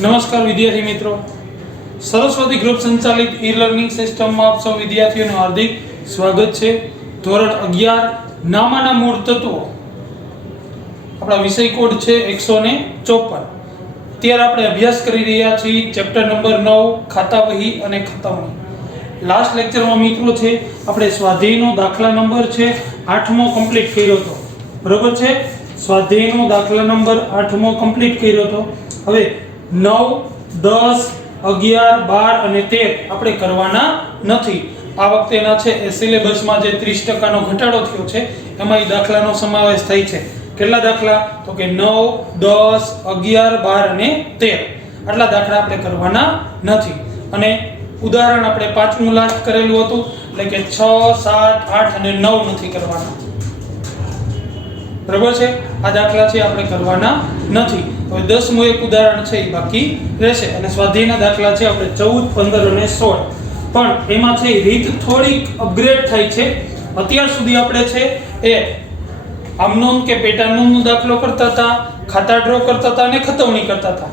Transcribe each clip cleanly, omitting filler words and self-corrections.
નમસ્કાર વિદ્યાર્થી મિત્રો, સરસ્વતી ગ્રુપ સંચાલિત ઈ લર્નિંગ સિસ્ટમમાં આપ સૌ વિદ્યાર્થીઓનું હાર્દિક સ્વાગત છે। ધોરણ 11 નામાના મૂળ તત્વો, આપણા વિષય કોડ છે 154। ત્યારે આપણે અભ્યાસ કરી રહ્યા છીએ ચેપ્ટર નંબર 9 ખાતા વહી અને ખતવણી। લાસ્ટ લેક્ચરમાં મિત્રો છે આપણે સ્વાધ્યાયનો દાખલા નંબર છે 8મો કમ્પ્લીટ કર્યો હતો, બરોબર છે। સ્વાધ્યાયનો દાખલા નંબર 8મો કમ્પ્લીટ કર્યો હતો। હવે 9, 10, 11, 12 અને 13 આપણે કરવાના નથી। આ વખતેના છે એ સિલેબસમાં જે 30% નો ઘટાડો થયો છે એમાં એ દાખલાનો સમાવેશ થાય છે। કેટલા દાખલા? તો કે 9, 10, 11, 12 અને 13 આટલા દાખલા આપણે કરવાના નથી। અને ઉદાહરણ આપણે 5મું લાસ્ટ કરેલું હતું, એટલે કે 6, 7, 8 અને 9 નથી કરવાના, બરાબર છે। આ દાખલા છે આપણે કરવાના નથી। હવે 10મું એક ઉદાહરણ છે એ બાકી રહેશે। અને સ્વાધ્યાયના દાખલા છે આપણે 14, 15 અને 16, પણ એમાં છે રીત થોડીક અપગ્રેડ થાય છે। અત્યાર સુધી આપણે છે એ આમનોમ કે પેટાનોમનો દાખલો કરતા હતા, ખાતા ડ્રો કરતા હતા અને ખતવણી કરતા હતા,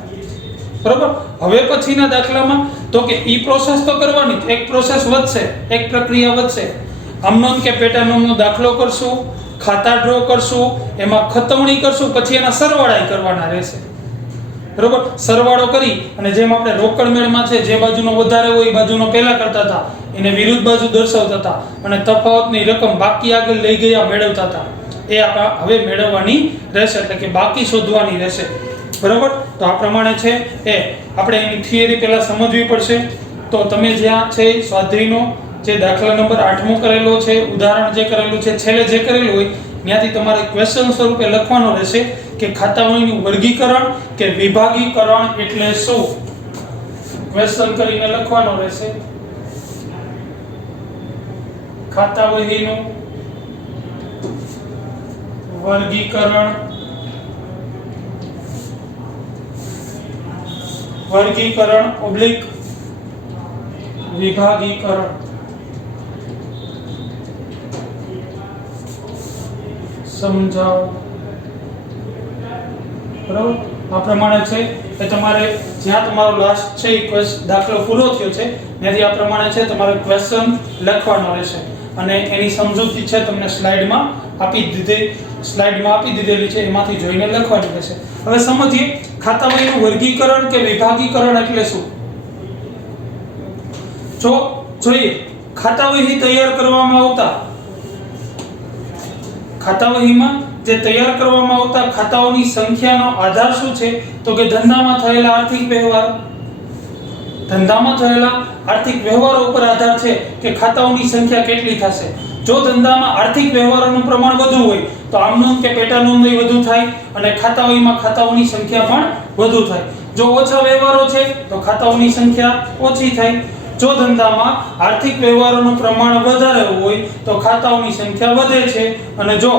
બરાબર। હવે પછીના દાખલામાં તો કે ઈ પ્રોસેસ તો કરવાની, એક પ્રોસેસ વધશે, એક પ્રક્રિયા વધશે। આમનોમ કે પેટાનોમનો દાખલો કરશું, ખાતા ડ્રો કરશું, એમાં ખતવણી કરશું, પછી એના સરવાળા કરવાના રહેશે, બરોબર। સરવાળો કરી અને જેમ આપણે રોકડ મેળમાં છે જે બાજુનો વધારે હોય એ બાજુનો પહેલા કરતા હતા, એને વિરુદ્ધ બાજુ દર્શાવતા હતા અને તફાવતની રકમ બાકી આગળ લઈ ગયા મેળવતા હતા, એ આપણે હવે મેળવવાની રહેશે, એટલે કે બાકી શોધવાની રહેશે, બરોબર। તો આ પ્રમાણે છે એ આપણે એની થિયરી પહેલા સમજવી પડશે। તો તમે જ્યાં છે સ્વાધ્યાયનો જે દાખલા નંબર 8મો કરેલો છે, ઉદાહરણ જે કરેલું છે, છેલ્લે જે કરેલું હોય ત્યાંથી તમારે ક્વેશ્ચન સ્વરૂપે લખવાનો રહેશે કે ખાતાવહીનું વર્ગીકરણ કે વિભાગીકરણ એટલે શું, ક્વેશ્ચન કરીને લખવાનો રહેશે। ખાતાવહીનું વર્ગીકરણ ઓબ્લિક વિભાગીકરણ સમજાવો, બરાબર। આ પ્રમાણે છે એ તમારે જ્યાં તમારો લાસ્ટ છે એ દાખલો પૂરો થયો છે ત્યાંથી આ પ્રમાણે છે તમારે ક્વેશ્ચન લખવાનો રહેશે અને એની સમજૂતી છે તમને સ્લાઇડમાં આપી દીધેલી છે, એમાંથી જોઈને લખવાની રહેશે। હવે સમજીએ ખાતાવહીનું વર્ગીકરણ કે વિભાગીકરણ એટલે શું। જો જોઈએ ખાતાવહી તૈયાર કરવામાં આવતા, ખાતાવહીમાં જે તૈયાર કરવામાં આવતા ખાતાઓની સંખ્યાનો આધાર શું છે, તો કે ધંધામાં થયેલા આર્થિક વ્યવહાર, ધંધામાં થયેલા આર્થિક વ્યવહારો ઉપર આધાર છે કે ખાતાઓની સંખ્યા કેટલી થશે। જો ધંધામાં આર્થિક વ્યવહારોનું પ્રમાણ વધુ હોય તો આમનોમ કે પેટાનોમની વધુ થાય અને ખાતાવહીમાં ખાતાઓની સંખ્યા પણ વધુ થાય। જો ઓછા વ્યવહારો છે તો ખાતાઓની સંખ્યા ઓછી થાય। જો ધંધામાં આર્થિક વ્યવહારોનું પ્રમાણ વધારે હોય તો ખાતાઓની સંખ્યા વધે છે, અને જો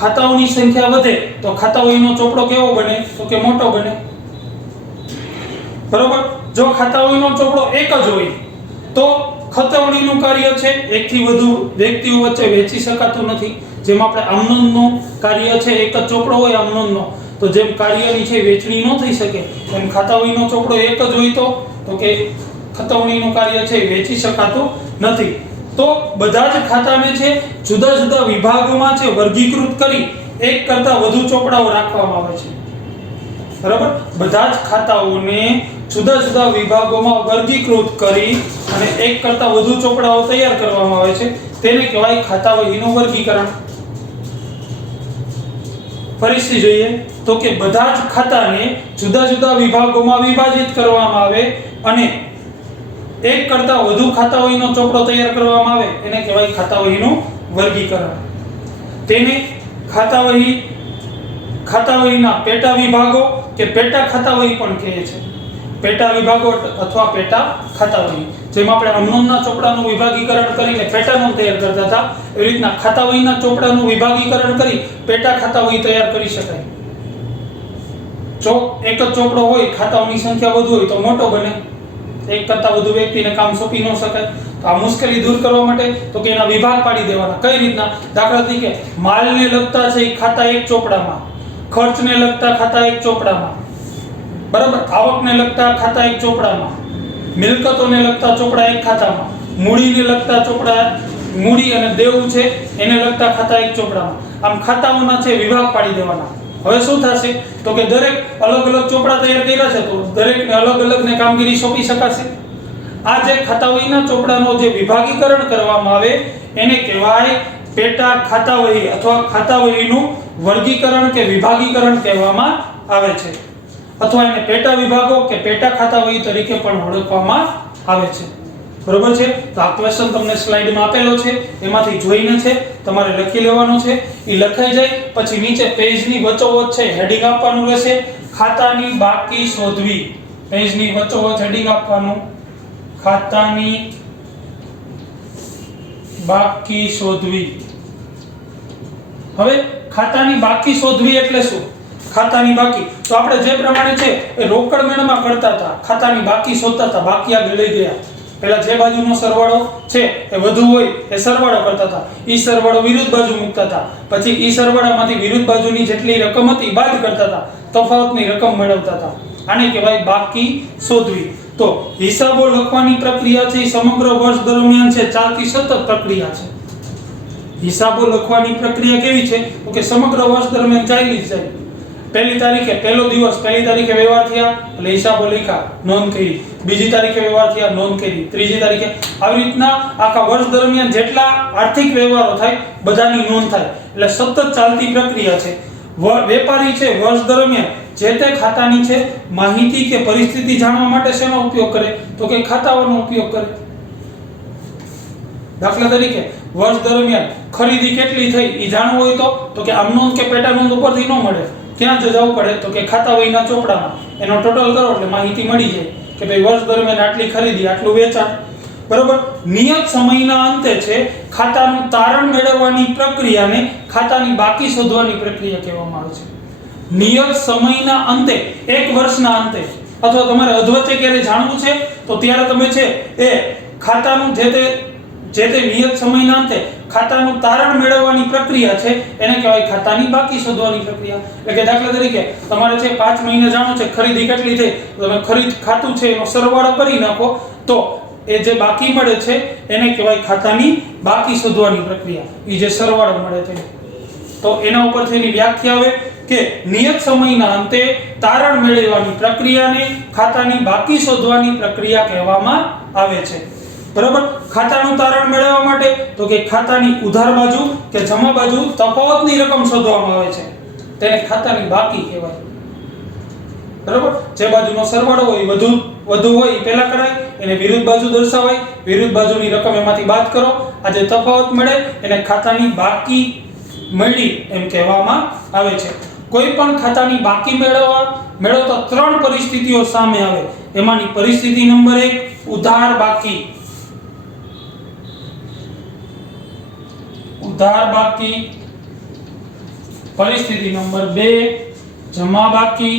ખાતાઓની સંખ્યા વધે તો ખાતાવહીનો ચોપડો કેવો બને, તો કે મોટો બને, બરોબર। જો ખાતાવહીનો ચોપડો એક જ હોય તો ખતવણીનું કાર્ય છે એકથી વધુ વ્યક્તિઓ વચ્ચે વહેંચી શકાતું નથી। જેમ આપણે આમનોમનું કાર્ય છે એક જ ચોપડો હોય આમનોમનો, તો જેમ કાર્યની છે વેચણી ન થઈ શકે એમ ખાતાવહીનો ચોપડો એક જ હોય તો કે ખતવણીનું કાર્ય છે વેચી શકાતું નથી। તો બધા જ ખાતાને છે જુદા જુદા વિભાગોમાં છે વર્ગીકૃત કરી એક કરતા વધુ ચોપડાઓ રાખવામાં આવે છે, બરાબર। બધા જ ખાતાઓને જુદા જુદા વિભાગોમાં વર્ગીકૃત કરી અને એક કરતા વધુ ચોપડાઓ તૈયાર કરવામાં આવે છે, તેને કહેવાય ખાતાવહીનું વર્ગીકરણ। ફરીથી જોઈએ તો કે બધા જ ખાતાને જુદા જુદા વિભાગોમાં વિભાજિત કરવામાં આવે અને એક કરતા વધુ ખાતાવહીનો ચોપડો તૈયાર કરવામાં આવે, એને કહેવાય ખાતાવહીનું વર્ગીકરણ। તેને ખાતાવહીના પેટા વિભાગો કે પેટા ખાતાવહી પણ કહે છે। પેટા વિભાગો અથવા પેટા ખાતાવહી, જેમ આપણે આમનોમના ચોપડાનું વિભાગીકરણ કરીને પેટાનોમ તૈયાર કરતા હતા, એવી રીતના ખાતાવહીના ચોપડાનું વિભાગીકરણ કરી પેટા ખાતાવહી તૈયાર કરી શકાય। જો એક જ ચોપડો હોય, ખાતાઓની સંખ્યા વધુ હોય તો મોટો બને, એક કરતા વધુ વ્યક્તિને કામ સોંપી ન શકાય। તો આ મુશ્કેલી દૂર કરવા માટે તો કે એના વિભાગ પાડી દેવાના। કઈ રીતના? દાખલા તરીકે માલને લગતા છે એ ખાતા એક ચોપડામાં, ખર્ચને લગતા ખાતા એક ચોપડામાં, બરાબર, આવકને લગતા ખાતા એક ચોપડામાં, મિલકતોને લગતા ચોપડા એક ખાતામાં, મૂડીને લગતા ચોપડા, મૂડી અને દેવું છે એને લગતા ખાતા એક ચોપડામાં. આમ ખાતાઓના છે વિભાગ પાડી દેવાના. હવે શું થશે તો કે દરેક અલગ અલગ ચોપડા તૈયાર કર્યા છે તો દરેકને અલગ અલગ ને કામગીરી સોંપી શકાશે. આ જે ખાતાવહીના ચોપડાનો જે વિભાગીકરણ કરવામાં આવે એને કહેવાય પેટા ખાતાવહી અથવા ખાતાવહીનું વર્ગીકરણ કે વિભાગીકરણ કહેવામાં આવે છે, અથવા એને પેટા વિભાગો કે પેટા ખાતાવહી તરીકે પણ ઓળખવામાં આવે છે. બરોબર છે. તો આ ક્વેશ્ચન તમને સ્લાઇડમાં આપેલો છે, એમાંથી જોઈને છે તમારે લખી લેવાનો છે. એ લખાઈ જાય પછી નીચે પેજની વચ્ચોવચ્ચ છે હેડિંગ આપવાનું રહેશે, ખાતાની બાકી શોધવી. પેજની વચ્ચોવચ્ચ હેડિંગ આપવાનું, ખાતાની બાકી શોધવી. હવે ખાતાની બાકી શોધવી એટલે શું? ખાતાની બાકી તો આપણે જે પ્રમાણે છે એ રોકડ મેળમાં કરતા હતા, ખાતાની બાકી શોધતા હતા, બાકી આગળ લઈ ગયા. પહેલા જે બાજુનો સરવાળો છે એ વધુ હોય એ સરવાળો કરતા હતા, ઈ સરવાળો વિરુદ્ધ બાજુ મૂકતા હતા, પછી ઈ સરવાળામાંથી વિરુદ્ધ બાજુની જેટલી રકમ હતી બાદ કરતા હતા, તફાવતની રકમ મેળવતા હતા. આને કહેવાય બાકી શોધવી. તો હિસાબો લખવાની પ્રક્રિયા છે એ સમગ્ર વર્ષ દરમિયાન છે ચાલતી સતત પ્રક્રિયા છે. હિસાબો લખવાની પ્રક્રિયા કેવી છે તો કે સમગ્ર વર્ષ દરમિયાન ચાલી જ જાય. પહેલી તારીખે પહેલો દિવસ, પહેલી તારીખે વ્યવહાર થયા એટલે હિસાબો લખ્યા, નોંધ કરી, બીજી તારીખે વ્યવહાર થયા, નોંધ કરી, ત્રીજી તારીખે, આવી રીતના આખા વર્ષ દરમિયાન જેટલા આર્થિક વ્યવહારો થાય બધાની નોંધ થાય. એટલે સતત ચાલતી પ્રક્રિયા છે. વેપારી છે વર્ષ દરમિયાન જે તે ખાતાની છે માહિતી કે પરિસ્થિતિ જાણવા માટે શેનો ઉપયોગ કરે તો કે ખાતાઓનો ઉપયોગ કરે. દાખલા તરીકે વર્ષ દરમિયાન ખરીદી કેટલી થઈ એ જાણવું હોય તો કે આમ નોંધ કે પેટા નોંધ ઉપરથી ન મળે, ક્યાં જવું પડે તો કે ખાતાવહીના ચોપડામાં એનો ટોટલ કરો એટલે માહિતી મળી જાય કે ભાઈ વર્ષ દરમિયાન આટલી ખરીદી, આટલું વેચાણ. બરોબર. નિયત સમયના અંતે છે ખાતાનું તારણ મેળવવાની પ્રક્રિયાને ખાતાની બાકી શોધવાની પ્રક્રિયા કહેવામાં આવે છે. નિયત સમયના અંતે, એક વર્ષના અંતે અથવા તમારે અધવચ્ચે ક્યારે જાણવું છે તો ત્યારે તમે છે એ ખાતાનું જે તે નિયત સમયના અંતે ખાતાનું તારણ મેળવવાની પ્રક્રિયા છે એને કહેવાય ખાતાની બાકી શોધવાની પ્રક્રિયા. એટલે કે દાખલા તરીકે તમારે છે 5 મહિને જાણવું છે ખરીદી કેટલી થઈ, તો તમે ખરીદ ખાતું છે એનો સરવાળો કરી નાખો તો એ જે બાકી મળે છે એને કહેવાય ખાતાની બાકી શોધવાની પ્રક્રિયા. એ જે સરવાળો મળે છે તો એના ઉપરથી એની વ્યાખ્યા આવે કે નિયત સમયના અંતે તારણ મેળવવાની પ્રક્રિયાને ખાતાની બાકી શોધવાની પ્રક્રિયા કહેવામાં આવે છે. બરાબર. ખાતાનું તારણ મેળવવા માટે તો કે ખાતાની ઉધાર બાજુ કે જમા બાજુ તફાવતની રકમ શોધવામાં આવે છે, તેને ખાતાની બાકી કહેવાય. બરાબર. જે બાજુનો સરવાળો હોય વધુ હોય એ પહેલા કરાય, એને વિરુદ્ધ બાજુ દર્શાવાય, વિરુદ્ધ બાજુની રકમ એમાંથી બાદ કરો, આ જે તફાવત મળે એને ખાતાની બાકી મળી એમ કહેવામાં આવે છે. કોઈ પણ ખાતાની બાકી મેળવતા 3 પરિસ્થિતિઓ સામે આવે. એમાંની પરિસ્થિતિ નંબર 1 ઉધાર બાકી. ઉધાર બાકી. પરિસ્થિતિ નંબર 2 જમા બાકી.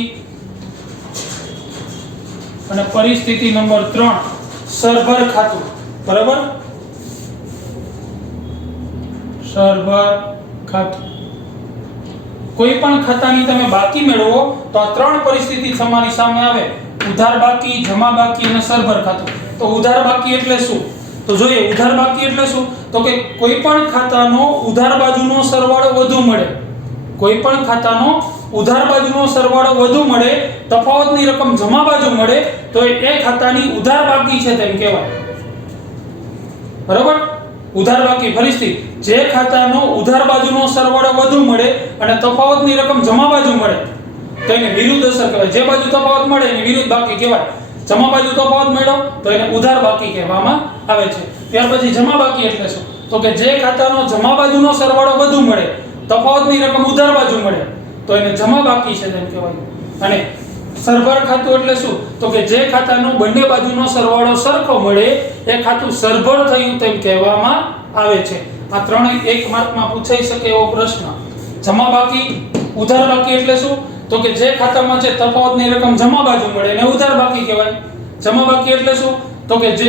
અને પરિસ્થિતિ નંબર 3 સરભર ખાતું. બરાબર. સરભર ખાતું. કોઈ પણ ખાતાની તમે બાકી મેળવો તો આ 3 પરિસ્થિતિ તમારી સામે આવે, ઉધાર બાકી, જમા બાકી અને સરભર ખાતું. તો ઉધાર બાકી એટલે શું તો જોઈએ. ઉધાર બાકી એટલે શું તો કે કોઈ પણ ખાતાનો ઉધાર બાજુનો સરવાળો વધુ મળે, કોઈ પણ ખાતાનો ઉધાર બાજુનો સરવાળો વધુ મળે, તફાવતની રકમ જમા બાજુ મળે તો એ ખાતાની ઉધાર બાકી છે તેમ કહેવાય. બરાબર. ઉધાર બાકી પરિસ્થિતિ, જે ખાતાનો ઉધાર બાજુનો સરવાળો વધુ મળે અને તફાવતની રકમ જમા બાજુ મળે તો એને વિરુદ્ધ અસર કહેવાય. જે બાજુ તફાવત મળે એને વિરુદ્ધ બાકી કહેવાય. જમા બાજુ તફાવત મળ્યો તો એને ઉધાર બાકી કહેવામાં આવે છે. ત્યાર પછી જમા બાકી એટલે શું તો કે જે ખાતાનો જમા બાજુનો સરવાળો વધુ મળે, તફાવતની રકમ ઉધાર બાજુ મળે તો એને જમા બાકી છે તેમ કહેવાય. અને સરભર ખાતું એટલે શું તો કે જે ખાતાનો બંને બાજુનો સરવાળો સરખો મળે એ ખાતું સરભર થયું તેમ કહેવામાં આવે છે. આ ત્રણેય 1 માર્કમાં પૂછાઈ શકે એવો પ્રશ્ન. જમા બાકી, ઉધાર બાકી એટલે શું તો કે જે ખાતામાં છે તફાવતની રકમ જમા બાજુ મળે એને ઉધાર બાકી કહેવાય. જમા બાકી એટલે શું તો કે જે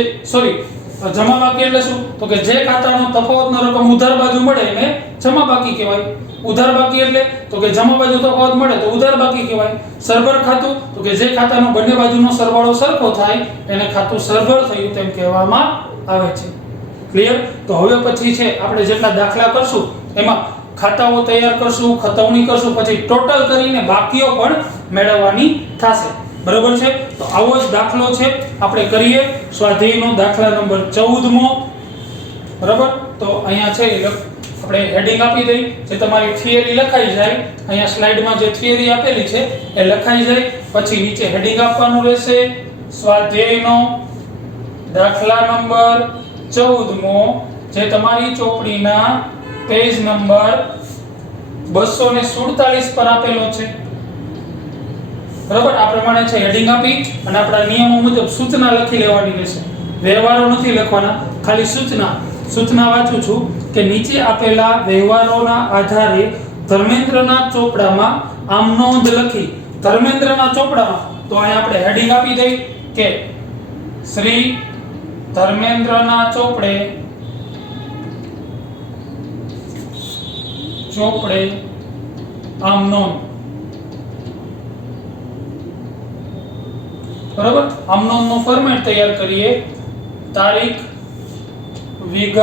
તો જમા બાકી એટલે શું? તો કે જે ખાતાનો તફાવતનો રકમ ઉધાર બાજુ મળે એને જમા બાકી કહેવાય. ઉધાર બાકી એટલે તો કે જમા બાજુ તફાવત મળે તો ઉધાર બાકી કહેવાય. સરભર ખાતું તો કે જે ખાતાનો બંને બાજુનો સરવાળો સરખો થાય એને ખાતું સરભર થયું તેમ કહેવામાં આવે છે. ક્લિયર? તો હવે પછી છે આપણે જેટલા દાખલા કરશું એમાં ખાતાઓ તૈયાર કરશું, ખતવણી કરશું, પછી ટોટલ કરીને બાકીઓ પણ મેળવવાની થશે. બરાબર છે? તો આવો જ દાખલો છે આપણે કરીએ. સ્વાધ્યાયનો દાખલા નંબર 14મો. બરાબર? તો અહીંયા છે આપણે હેડિંગ આપી દઈ, જે તમારી થિયરી લખાઈ જાય. અહીંયા સ્લાઇડમાં જે થિયરી આપેલી છે એ લખાઈ જાય, પછી નીચે હેડિંગ આપવાનું રહેશે. સ્વાધ્યાયનો દાખલા નંબર 14મો, જે તમારી ચોપડીના પેજ નંબર 247 પર આપેલો છે. બરાબર? આ પ્રમાણે છે હેડિંગ આપી અને આપણા નિયમો મુજબ સૂચના લખી લેવાની રહેશે. વ્યવહારો નથી લખવાના, ખાલી સૂચના વાંચું છું કે નીચે આપેલા વ્યવહારોના આધારે ધર્મેન્દ્રના ચોપડામાં આમ નોંધ લખી. ધર્મેન્દ્રના ચોપડામાં તો અહીંયા આપણે હેડિંગ આપી દઈ કે શ્રી ધર્મેન્દ્રના ચોપડે આમ નોંધ. બરાબર? આમ નોંધનો ફોર્મેટ તૈયાર કરીએ. તારીખ, વિગત,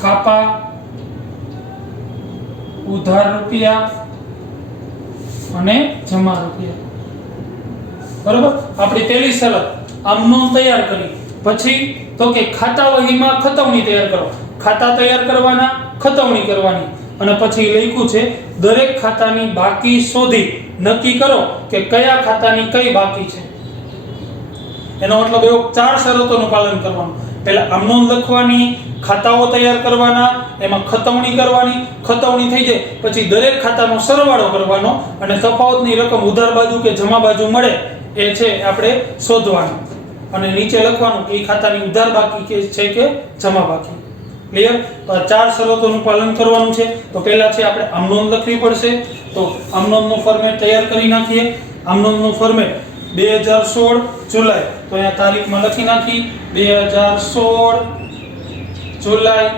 ખાપા, ઉધાર રૂપિયા અને જમા રૂપિયા. બરાબર? આપણી પહેલી શરત આમ નોંધ તૈયાર કરી. પછી તો કે ખાતા વહીમાં ખતવણી તૈયાર કરો. ખાતા તૈયાર કરવાના, ખતવણી કરવાની. અને પછી લખ્યું છે દરેક ખાતાની બાકી શોધી નક્કી કરો કે કયા ખાતાની કઈ બાકી છે. એનો મતલબ એવો 4 શરતોનું પાલન કરવાનું. પહેલા આમ નોંધ લખવાની, ખાતાઓ તૈયાર કરવાના, એમાં ખતવણી કરવાની. ખતવણી થઈ જાય પછી દરેક ખાતાનો સરવાળો કરવાનો અને તફાવતની રકમ ઉધાર બાજુ કે જમા બાજુ મળે એ છે આપણે શોધવાનું. અને નીચે લખવાનું કે એ ખાતાની ઉધાર બાકી છે કે જમા બાકી. ક્લિયર? તો આ 4 શરતોનું પાલન કરવાનું છે. તો પહેલા છે આપણે આમ નોંધ લખવી પડશે. તો આમ નોંધનું ફોર્મેટ તૈયાર કરી નાખીએ. આમ નોંધનું ફોર્મેટ 2016 જુલાઈ. તો અહીંયા તારીખમાં લખી નાખી 2016 જુલાઈ.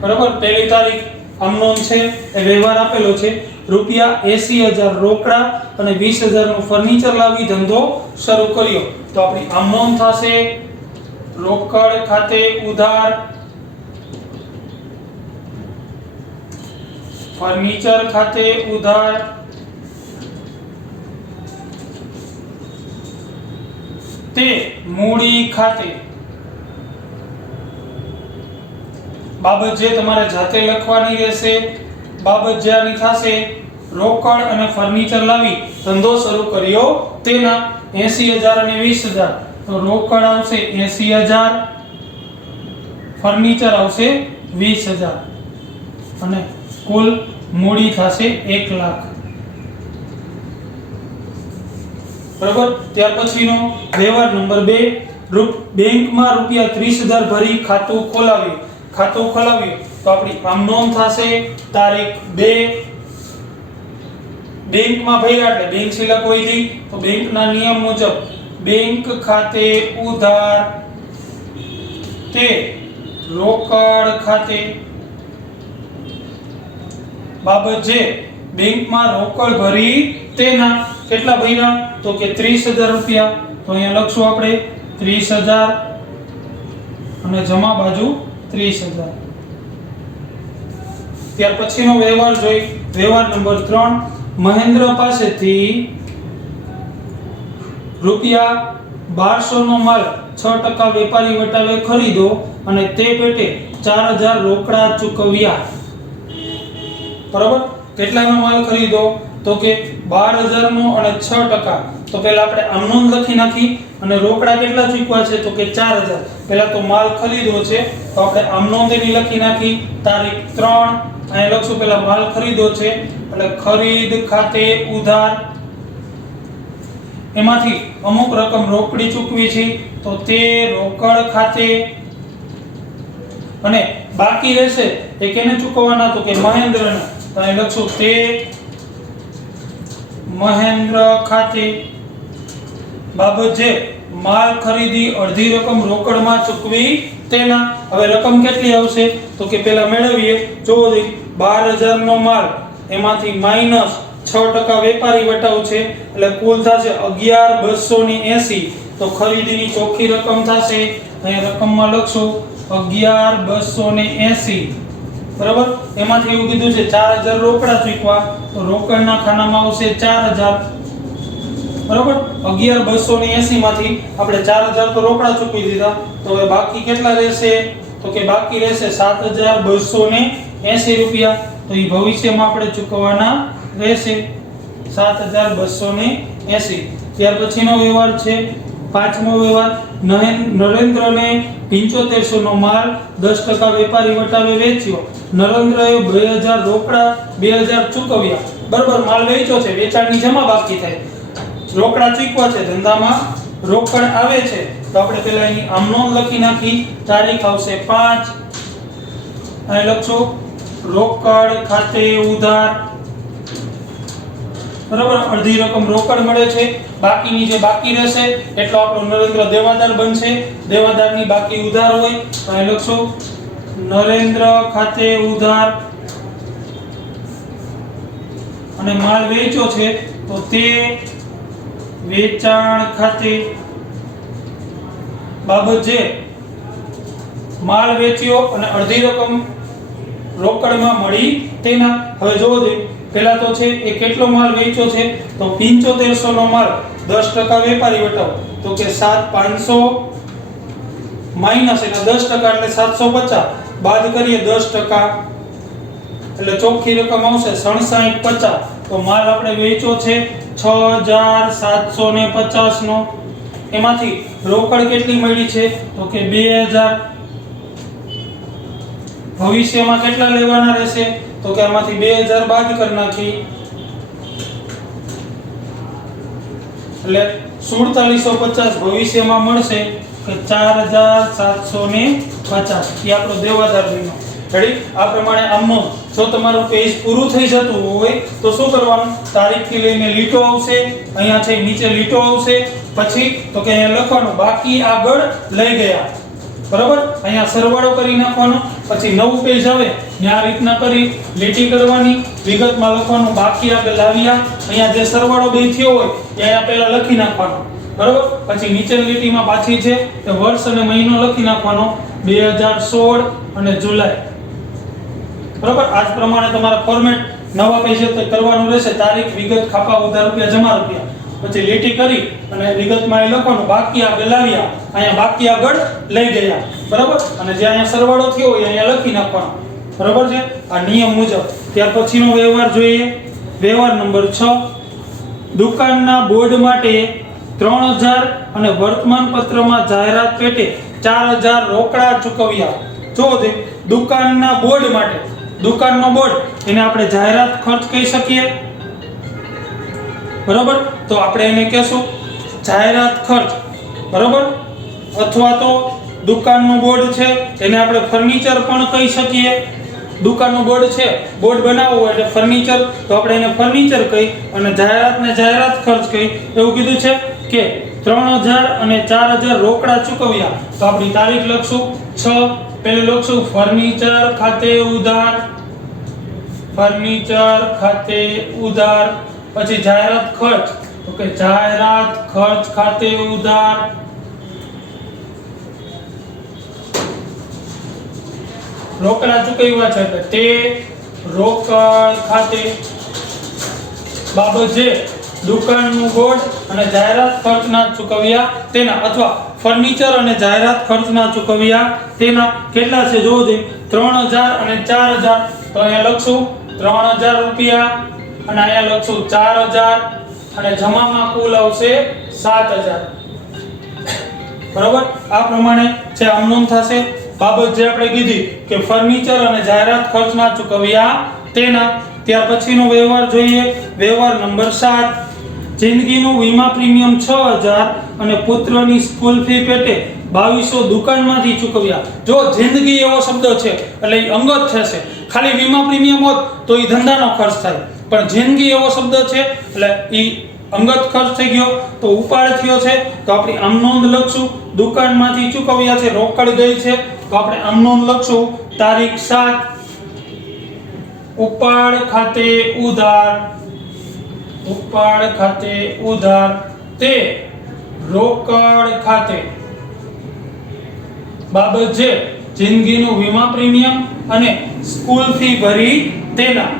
બરાબર? પહેલી તારીખ આમ નોંધ છે એ વ્યવહાર આપેલો છે. રૂપિયા 80,000 રોકડા અને 20,000 નું ફર્નિચર લાવી ધંધો શરૂ કર્યો. તો આપણી આમ નોંધ થશે રોકડ ખાતે ઉધાર, ફર્નિચર ખાતે ઉધાર, તે મૂડી ખાતે. બાબત જે તમારે જાતે લખવાની રહેશે. બાબત જ્યાંની થશે રોકડ અને ફર્નિચર લાવી ધંધો શરૂ કર્યો તેના 80,000 અને 20,000. તો રોકડ આવશે 80,000, ફર્નિચર આવશે 20,000 અને કુલ મૂડી થશે 1 લાખ. બરાબર? ત્યાર પછીનો વ્યવહાર નંબર 2, બેંકમાં રૂપિયા 30,000 ભરી ખાતું ખોલાવ્યું. ખાતું ખોલાવ્યું તો આપણી આમ નોંધ થશે તારીખ 2. બેંકમાં ભર્યા એટલે બેંક શિલા કોઈ દી. તો બેંકના નિયમ મુજબ બેંક ખાતે ઉધાર, તે રોકડ ખાતે. બાબત જે બેંકમાં રોકડ ભરી તેના કેટલા ભર્યા? તો કે 30,000 રૂપિયા. તો અહીંયા લખશું આપણે 30,000 અને જમા બાજુ 30,000. ત્યાર પછીનો વ્યવહાર જોઈ. વ્યવહાર નંબર 3, મહેન્દ્ર પાસેથી રૂપિયા 1200 નો માલ 6% વેપારી વટાવે ખરીદો અને તે પેટે 4,000 રોકડા ચૂકવ્યા. બરાબર? કેટલાનો માલ ખરીદો? તો કે 12,000 નો અને 6%. તો પહેલા આપણે આમ નોંધ લખી નાખી અને રોકડા કેટલા ચૂકવા છે? તો કે 4,000. પહેલા તો માલ ખરીદવો છે તો આપણે આમ નોંધ એની લખી નાખી તારીખ 3. અહીં લખશું પહેલા માલ ખરીદો છે એટલે ખરીદ ખાતે ઉધાર. એમાંથી અમુક રકમ રોકડી ચૂકવી છે તો તે રોકડ ખાતે. અને બાકી રહેશે એ કેને ચૂકવવાના? તો કે મહેન્દ્રને. તો અહીં લખશું તે મહેન્દ્ર ખાતે. બાબત જે માલ ખરીદી અડધી રકમ રોકડમાં ચૂકવી તેના. હવે રકમ કેટલી આવશે તો કે પેલા મેળવીએ. જો 12000 નો માલ, એમાંથી માઈનસ 6% વેપારી વટાવ છે, એટલે કુલ થશે 11280. તો ખરીદીની ચોખ્ખી રકમ થશે, અહીંયા રકમમાં લખશું 11280. બરાબર. એમાંથી એવું કીધું છે 4000 રોકડા ચૂકવા, તો રોકડના ખાનામાં આવશે 4000. બરાબર. 11280 માંથી આપણે 4000 તો રોકડા ચૂકવી દીધા, તો હવે બાકી કેટલા રહેશે તો કે બાકી રહેશે 7280 રૂપિયા. તો એ ભવિષ્યમાં આપણે ચૂકવવાના રહેશે 7280. ત્યાર પછીનો વ્યવહાર છે પાંચમો વ્યવહાર. નરેન્દ્રને 7500 નો માલ 10% વેપારી વટાવે વેચ્યો. નરેન્દ્રએ 2000 રોકડા 2000 ચૂકવ્યા. બરાબર. માલ વેચ્યો છે, વેચાણની જમા બાકી થાય, રોકડા ચૂકવા છે, ધંધામાં રોકડ આવે છે. તો આપણે પેલા અહીં આમ નોંધ લખી નાખી. તારીખ આવશે 5, અહીં લખશો રોકડ ખાતે ઉધાર. બરાબર. અડધી રકમ રોકડ મળે છે, બાકીની જે બાકી રહેશે એટલો આપણો નરેન્દ્ર દેવાદાર બનશે. દેવાદારની બાકી ઉધાર હોય તો અહીં લખશો નરેન્દ્ર ખાતે ઉધાર. અને માલ વેચ્યો છે તો તે વેચાણ ખાતે. બાબત જે માલ વેચ્યો અને અડધી રકમ રોકડમાં મળી તેના. હવે જોવો દે પહેલા તો છે એ કેટલો માલ વેચ્યો છે તો 7500 નો માલ 10% વેપારી વટાવ, તો કે 7500 માઈનસ એટલે 10% એટલે 750, બાદ કરીએ 10% એટલે ચોખ્ખી રકમ આવશે 6750. તો માલ આપણે વેચ્યો છે 6750 નો, એમાંથી રોકડ કેટલી મળી છે તો કે 2000. ભવિષ્યમાં કેટલા લેવાના રહેશે તો કે આમાંથી 2000 બાદ કરી નાખી એટલે 4750 ભવિષ્યમાં મળશે કે 4750. એ આપણો દેવાદાર બન્યો. રેડી. આ પ્રમાણે આમનો જો તમારું પેજ પૂરું થઈ જતું હોય તો શું કરવાનું, તારીખથી લઈને લીટો આવશે, અહીંયા છે નીચે લીટો આવશે, પછી તો કે અહીંયા લખવાનું બાકી આગળ લઈ ગયા. બરાબર. અહીંયા સરવાળો કરી નાખવાનો, પછી નવું પેજ આવે ત્યાં રીતના કરી લીટી કરવાની, વિગતમાં લખવાનું બાકી આગળ લાવ્યા. અહીંયા જે સરવાળો બે થયો હોય એ અહીંયા પહેલા લખી નાખવાનો. બરાબર. પછી નીચેની લીટીમાં પાછી છે કે વર્ષ અને મહિનો લખી નાખવાનો 2016 અને જુલાઈ. બરાબર. આ જ પ્રમાણે તમારા ફોર્મેટ નવા પેજે કરવાનું રહેશે. તારીખ, વિગત, ખાપા, ઉધાર રૂપિયા, જમા રૂપિયા, પછી લીટી કરી અને વિગતમાં એ લખવાનું બાકી આગળ લાવ્યા, અહીંયા બાકી આગળ લઈ ગયા. બરાબર. અને જે અહીંયા સરવાળો થયો હોય અહીંયા લખી નાખવાનો. બરાબર છે. આ નિયમ મુજબ. ત્યાર પછીનો વ્યવહાર જોઈએ. વ્યવહાર નંબર 6. દુકાનના બોર્ડ માટે 3000 અને વર્તમાન પત્રમાં જાહેરાત પેટે 4000 રોકડા ચૂકવ્યા. જો દુકાનના બોર્ડ માટે, દુકાનનો બોર્ડ એને આપણે જાહેરાત ખર્ચ કહી શકીએ. બરાબર. તો આપણે એને કહેશું જાહેરાત ખર્ચ. બરાબર. અથવા તો દુકાનનો બોર્ડ છે એને આપણે ફર્નિચર પણ કહી શકીએ. દુકાનનો બોર્ડ છે, બોર્ડ બનાવવું હોય એટલે ફર્નિચર, તો આપણે એને ફર્નિચર કહી અને જાહેરાતને જાહેરાત ખર્ચ કહી. એવું કીધું છે કે 3000 અને 4000 રોકડા ચૂકવ્યા. તો આપણી તારીખ લખશું 6. પહેલે લખશું ફર્નિચર ખાતે ઉધાર, ફર્નિચર ખાતે ઉધાર. પછી જાહેરાત ખર્ચ, તો કે જાહેરાત ખર્ચ ખાતે ઉધાર. રોકડા ચૂકવ્યા છે એટલે તે રોકડ ખાતે. બાબત જે દુકાનનું બોર્ડ અને જાહેરાત ખર્ચના ચૂકવ્યા તેના, અથવા ફર્નિચર અને જાહેરાત ખર્ચના ચૂકવ્યા તેના. કેટલા છે જોવો જોઈએ. 3000 અને 4000. તો અહીંયા લખશું 3000 રૂપિયા અને અહીંયા લખશું 4000 અને જમામાં કુલ આવશે 7000. બરાબર. આ પ્રમાણે છે આમનોમ થશે. બાબત જે આપણે કીધી કે ફર્નિચર અને જાહેરાત ખર્ચના ચૂકવ્યા તેના. ત્યાર પછીનો વ્યવહાર જોઈએ. વ્યવહાર નંબર 7. જિંદગીનું વીમા પ્રીમિયમ 6000 અને પુત્રની સ્કૂલ ફી પેટે 2200 દુકાનમાંથી ચૂકવ્યા. જો જિંદગી એવો શબ્દ છે એટલે એ અંગત થશે. ખાલી વીમા પ્રીમિયમ હોત તો એ ધંધાનો ખર્ચ થાય, પણ જિંદગી એવો શબ્દ છે એટલે એ અંગત ખર્ચ થઈ ગયો, તો ઉપાડ થયો છે તો આપણે આમ નોંધ લખશું. દુકાનમાંથી ચૂકવ્યા છે, રોકડ ગઈ છે તો આપણે આમ નોંધ લખશું. તારીખ 7 ઉપાડ ખાતે ઉધાર, ઉપાડ ખાતે ઉધાર તે રોકડ ખાતે. બાબત જે જિંદગીનું વીમા પ્રીમિયમ અને સ્કૂલ ફી ભરી તેના.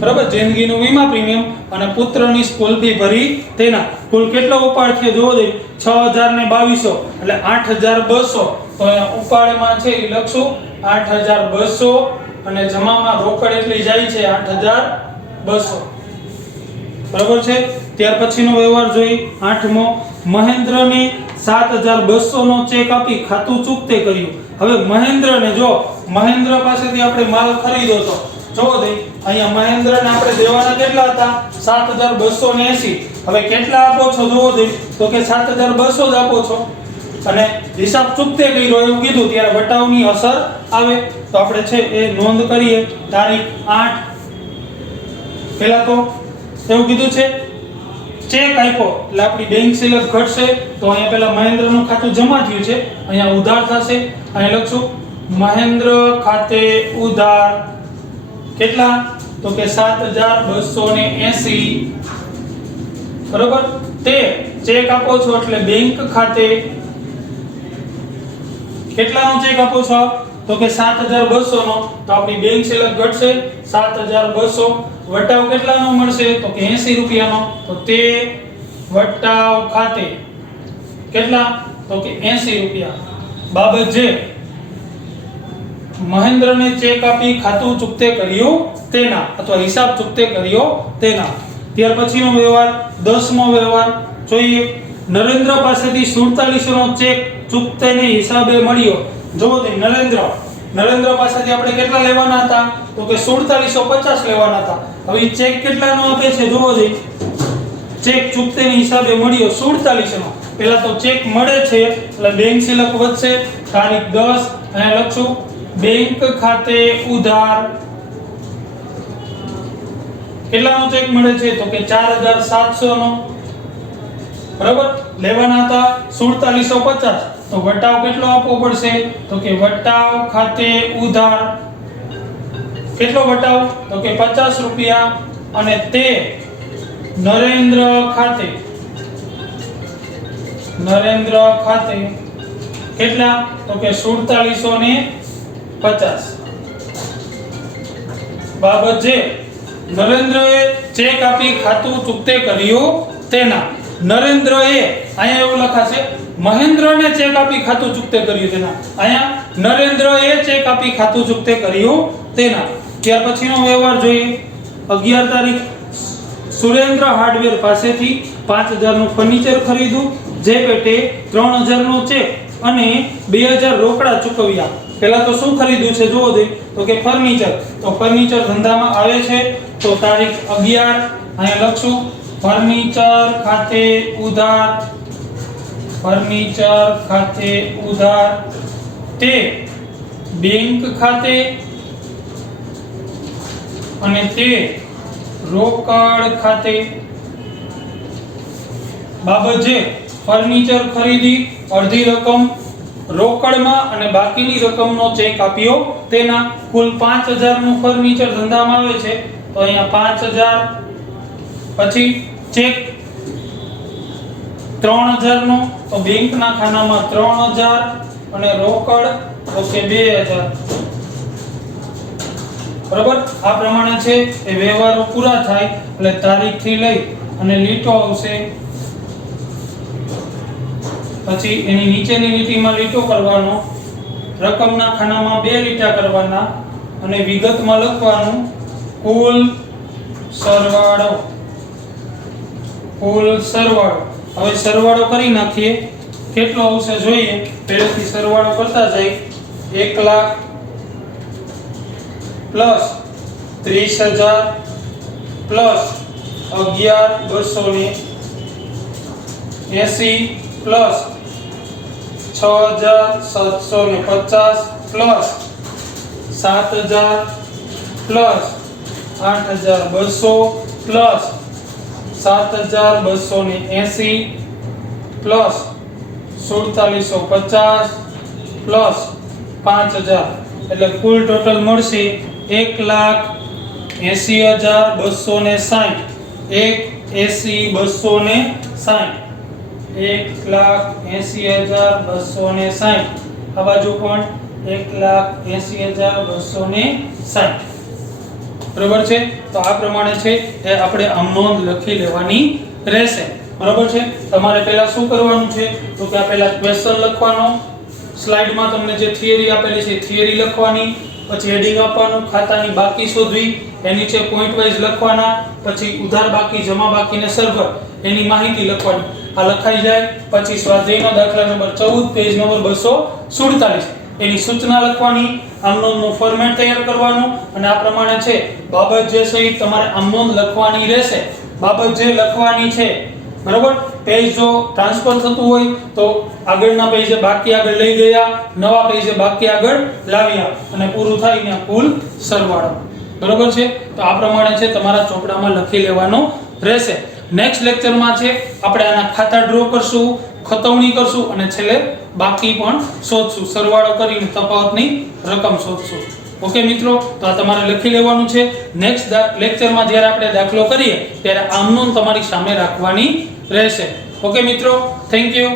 બરાબર, જિંદગીનું વીમા પ્રીમિયમ અને પુત્રની સ્કૂલ ફી ભરી તેના. કુલ કેટલો ઉપાડ થયો જોવો જોઈએ, 6022 એટલે 8200. તો અહીંયા ઉપાડમાં છે એ લખશું 8200 અને જમામાં રોકડ એટલી જાય છે 8200. બરાબર છે. ત્યાર પછીનો વ્યવહાર જોઈ 8મો. મહેન્દ્રને 7200 નો ચેક આપી ખાતું ચૂકતે કર્યું. હવે મહેન્દ્રને, જો મહેન્દ્ર પાસેથી આપણે માલ ખરીદ્યો તો જોવો દે અહીંયા મહેન્દ્રને આપણે દેવાના કેટલા હતા 7280. હવે કેટલા આપો છો જોવો દે તો કે 7200 જ આપો છો અને હિસાબ ચૂકતે કર્યો એવું કીધું ત્યારે વટાવની અસર આવે. તો આપણે છે એ નોંધ કરીએ. તારીખ 8 પહેલા તો એવું કીધું છે ચેક આપ્યો એટલે આપણી બેંક સિલક ઘટશે. તો અહીંયા પહેલા મહેન્દ્રનું ખાતું જમા થયું છે, અહીંયા ઉધાર થશે. અહીંયા લખશું મહેન્દ્ર ખાતે ઉધાર કેટલા તો કે 7280. બરોબર, તે ચેક આપો છો એટલે બેંક ખાતે કેટલાનો ચેક આપો છો તો કે 7200 નો. તો આપણી બેંક સિલક ઘટશે 7200. વટાવ કેટલાનો મળશે તો કે 80 રૂપિયાનો. તો તે વટાવ ખાતે કેટલા તો કે 80 રૂપિયા. બાબત જે મહેન્દ્રને ચેક આપી ખાતું ચૂકતે કર્યું તેના અથવા હિસાબ ચૂકતે કર્યો તેના. ત્યાર પછીનો વ્યવહાર 10મો વ્યવહાર જોઈએ. નરેન્દ્ર પાસેથી 4700 નો ચેક ચૂકતેને હિસાબે મળ્યો. જો નરેન્દ્ર પાસેથી આપણે કેટલા લેવાના હતા તો કે 4750 લેવાના હતા. હવે ચેક કેટલાનો આપે છે જોવો જોઈએ. ચેક ચૂકતેની હિસાબે મળ્યો 4700 નો. પહેલા તો ચેક મળે છે એટલે બેંક સિલક વધશે. તારીખ 10 અહીંયા લખશું બેંક ખાતે ઉધાર કેટલાનો ચેક મળે છે તો કે 4700 નો. બરાબર, લેવાના હતા 4750. તો વટાવ કેટલો આપવો પડશે તો કે વટાવ ખાતે ઉધાર કેટલો વટાવ તો કે 50 રૂપિયા અને તે નરેન્દ્ર ખાતે કેટલા તો કે 4750. બાબત જે નરેન્દ્રએ ચેક આપી ખાતું ચૂકતે કર્યું તેના. નરેન્દ્રએ અહીંયા એવું લખાશે મહેન્દ્રને ચેક આપી ખાતું ચૂકતે કર્યું તેના. અહીંયા નરેન્દ્રએ ચેક આપી ખાતું ચૂકતે કર્યું તેના. ત્યાર પછીનો વ્યવહાર જોઈએ. 11 તારીખ સુરેન્દ્ર હાર્ડવેર પાસેથી 5000 નું ફર્નિચર ખરીદ્યું. જે પેટે 3000 નો ચેક અને 2000 રોકડા ચૂકવ્યા. પહેલા તો શું ખરીદ્યું છે જોવો દે તો કે ફર્નિચર. તો ફર્નિચર ધંધામાં આવે છે તો તારીખ 11 અહીંયા લખશું ફર્નિચર ખાતે ઉધાર, ફર્નિચર ખાતે ઉધાર તે બેંક ખાતે અને તે રોકડ ખાતે. બાબત જે ફર્નિચર ખરીદી અડધી રકમ રોકડમાં અને બાકીની રકમનો ચેક આપ્યો તેના. કુલ 5000 નું ફર્નિચર ધંધામાં આવે છે તો અહીંયા 5000 પછી ચેક 3000 નો તો બેંકના ખાનામાં 3000 અને રોકડ તો કે 2000. બરાબર, આ પ્રમાણે છે એ વ્યવહારો પૂરા થાય એટલે તારીખથી લઈ અને લીટો આવશે. પછી એની નીચેની લીટીમાં લીટો કરવાનો, રકમના ખાનામાં 2 લીટા કરવાના અને વિગતમાં લખવાનું કુલ સરવાળો. હવે સરવાળો કરી નાખીએ કેટલો આવશે જોઈએ. પહેલેથી સરવાળો કરતા જાય 1 lakh plus 30000 plus 11280 plus 6750 plus 7000 plus 8200 plus 7280 plus 4750 plus 5000 એટલે કુલ ટોટલ મળશે 1,80,260 1,80,260 1,80,260 આ બાજુ પણ 1,80,260 બરોબર છે। તો આ પ્રમાણે છે એ આપણે આમ નોંધ લખી લેવાની રહેશે બરોબર છે। તમારે પહેલા શું કરવાનું છે તો કે આ પહેલા ક્વેશ્ચન લખવાનો, સ્લાઇડમાં તમને જે થિયરી આપેલી છે થિયરી લખવાની, પછી હેડિંગ આપવાનું, ખાતાની બાકી શોધવી, એની નીચે પોઈન્ટ વાઇઝ લખવાના, પછી ઉધાર બાકી, જમા બાકી ને સર્વર એની માહિતી લખવાની। આ લખાઈ જાય પછી સ્વાધ્યાયનો દાખલા નંબર 14 પેજ નંબર 247 એની સૂચના લખવાની, આમનોંધનું ફોર્મેટ તૈયાર કરવાનું અને આ પ્રમાણે છે બાબત જે સહિત તમારે આમનોંધ લખવાની રહેશે। બાબત જે લખવાની છે બરોબર, પેજ જો ટ્રાન્સફર થતું હોય તો આગળના પેજે બાકી આગળ લઈ ગયા, નવા પેજે બાકી આગળ લાવ્યા અને પૂરું થાય ને કુલ સરવાળો બરોબર છે। તો આ પ્રમાણે છે તમારા ચોપડામાં લખી લેવાનો રહેશે। નેક્સ્ટ લેક્ચરમાં છે આપણે આના ખાતા ડ્રો કરશું, ખતવણી કરશું અને છેલ્લે બાકી પણ શોધશું, સરવાળો કરીને તફાવતની રકમ શોધશું। ઓકે મિત્રો, તો આ તમારે લખી લેવાનું છે। નેક્સ્ટ લેક્ચરમાં જ્યારે આપણે દાખલો કરીએ ત્યારે આમનોંધ તમારી સામે રાખવાની રહેશે। ઓકે મિત્રો, થેન્ક યુ।